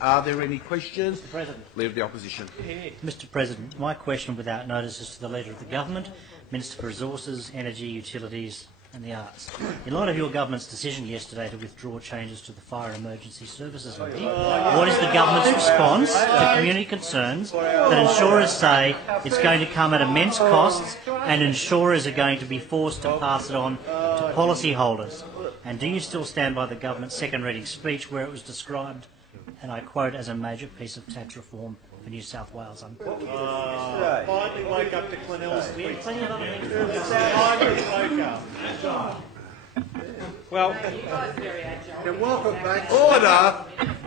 Are there any questions? Mr. President. Leader of the Opposition. Mr. President, my question without notice is to the Leader of the Government, Minister for Resources, Energy, Utilities and the Arts. In light of your Government's decision yesterday to withdraw changes to the Fire and Emergency Services Levy, what is the Government's response to community concerns that insurers say it's going to come at immense costs and insurers are going to be forced to pass it on to policyholders? And do you still stand by the Government's second reading speech where it was described, and I quote, as a major piece of tax reform for New South Wales? Finally wake up to Clennell's speech. Finally wake up. Well, And welcome back.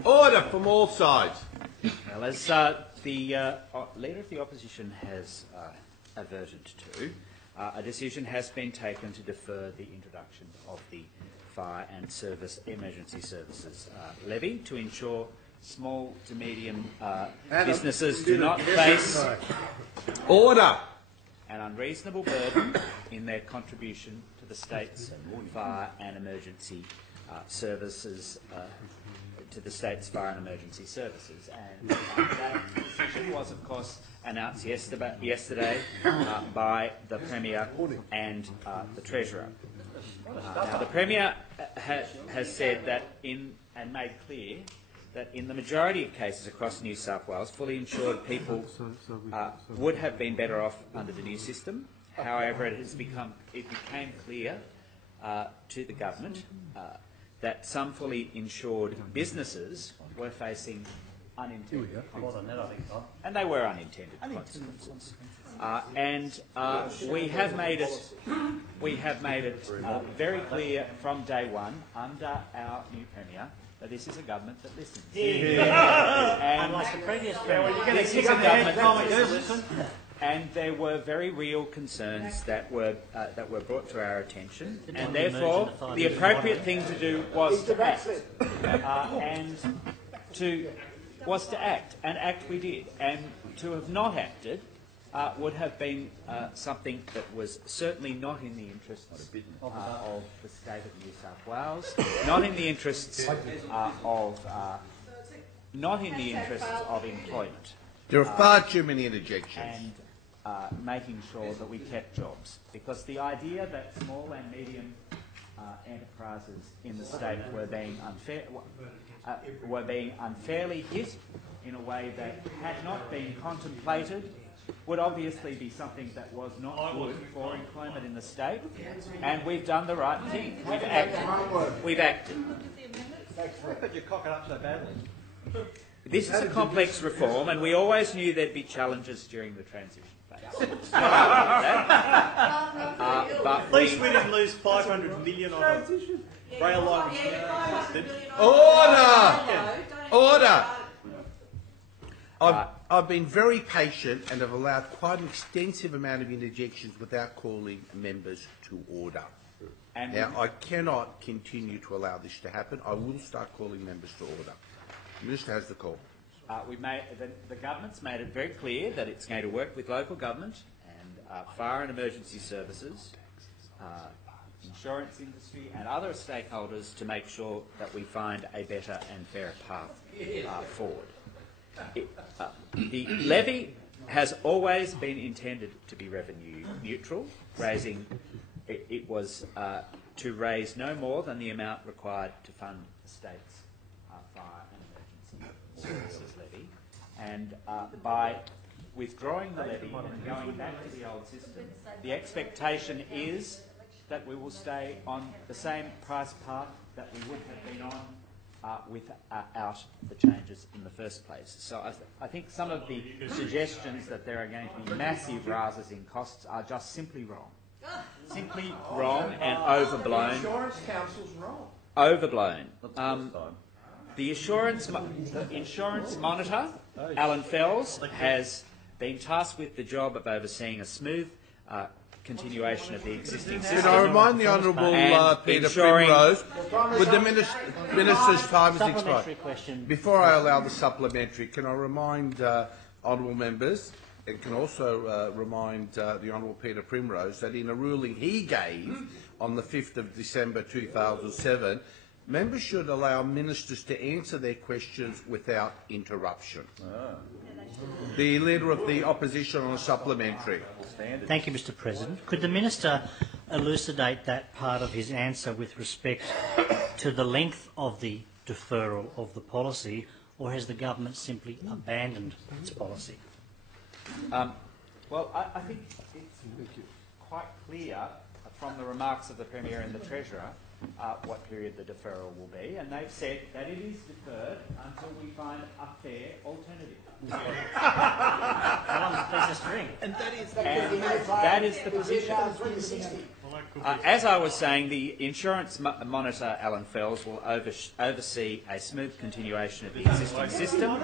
order from all sides. Well, as the Leader of the Opposition has averted to, a decision has been taken to defer the introduction of the Fire and Emergency Services Levy to ensure small to medium businesses do not face Order. an unreasonable burden in their contribution to the state's fire and emergency services. And that decision was, of course, announced yesterday by the Premier and the Treasurer. Now, the Premier has said that and made clear that in the majority of cases across New South Wales, fully insured people would have been better off under the new system. However, it became clear to the government that some fully insured businesses were facing unintended consequences, and they were unintended consequences. We have made it very clear from day one under our new Premier that this is a government that listens. And Unlike the previous Premier. this is a government that listens. And there were very real concerns that were brought to our attention, and therefore the appropriate thing to do was to act, and act we did. And to have not acted would have been something that was certainly not in the interests of the state of New South Wales, not in the interests of employment. There are far too many interjections. And making sure that we kept jobs, because the idea that small and medium enterprises in the state were being unfairly hit in a way that had not been contemplated would obviously be something that was not good for employment in the state. And we've done the right thing. We've acted. But you cock it up so badly. This is a complex reform, and we always knew there'd be challenges during the transition phase. At least we didn't lose 500 million on a rail line. Order. I've been very patient and have allowed quite an extensive amount of interjections without calling members to order. Now, I cannot continue to allow this to happen. I will start calling members to order. The Minister has the call. The government's made it very clear that it's going to work with local government and fire and emergency services, insurance industry and other stakeholders to make sure that we find a better and fairer path forward. The levy has always been intended to be revenue neutral. It was to raise no more than the amount required to fund the state's fire and emergency services levy. And by withdrawing the levy and going back to the old system, the expectation is that we will stay on the same price path that we would have been on without the changes in the first place. So I think some of the suggestions that there are going to be massive rises in costs are just simply wrong. Simply wrong and overblown. The Insurance Council's wrong. Overblown. The insurance monitor, Alan Fells, has been tasked with the job of overseeing a smooth continuation of the existing system. Can I remind the Honourable Peter Primrose, with the Minister's time has expired. Before I allow the supplementary, can I remind Honourable members, and can also remind the Honourable Peter Primrose, that in a ruling he gave on the 5th of December 2007, Members should allow ministers to answer their questions without interruption. The Leader of the Opposition on a supplementary. Thank you, Mr. President. Could the minister elucidate that part of his answer with respect to the length of the deferral of the policy, or has the government simply abandoned its policy? Well, I think it's quite clear from the remarks of the Premier and the Treasurer what period the deferral will be, and they've said that it is deferred until we find a fair alternative. And that is the position. As I was saying, the insurance monitor, Alan Fells, will oversee a smooth continuation of the existing system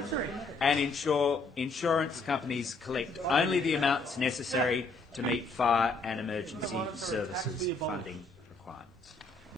and ensure insurance companies collect only the amounts necessary to meet fire and emergency services funding